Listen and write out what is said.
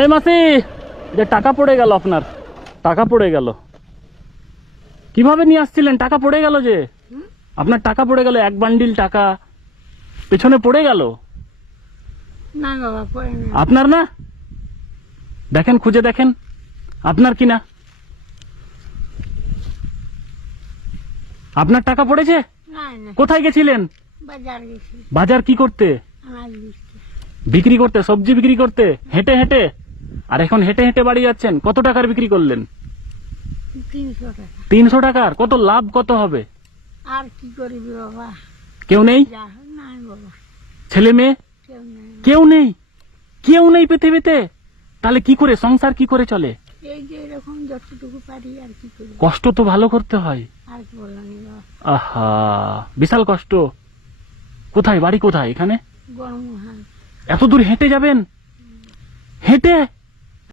এই মাসি যে টাকা পড়ে গেল আপনার টাকা পড়ে গেল। কীভাবে নিয়ে আসছিলেন? টাকা পড়ে গেল যে? আপনার টাকা পড়ে গেল এক বান্ডিল টাকা পেছনে পড়ে গেল? না বাবা পড়ে না। আপনার না? দেখেন খুঁজে দেখেন আপনার কি না? আপনার টাকা পড়েছে? কোথায় গেছিলেন? বাজার কি করতে? বিক্রি করতে সবজি বিক্রি করতে? হেঁটে হেঁটে? আর এখন হেঁটে হেঁটে বাড়ি যাচ্ছেন কত টাকার বিক্রি করলেন? তিনশো টাকার? কত লাভ কত হবে? আর কি করবি বাবা? কেউ নেই? ছেলে মেয়ে? কেউ নেই। কেউ নেই? পৃথিবীতে? তাহলে কি করে সংসার কি করে চলে? কষ্ট তো ভালো করতে হয়। আহা বিশাল কষ্ট। কোথায় বাড়ি কোথায় এখানে? এত দূর হেঁটে যাবেন? হেঁটে?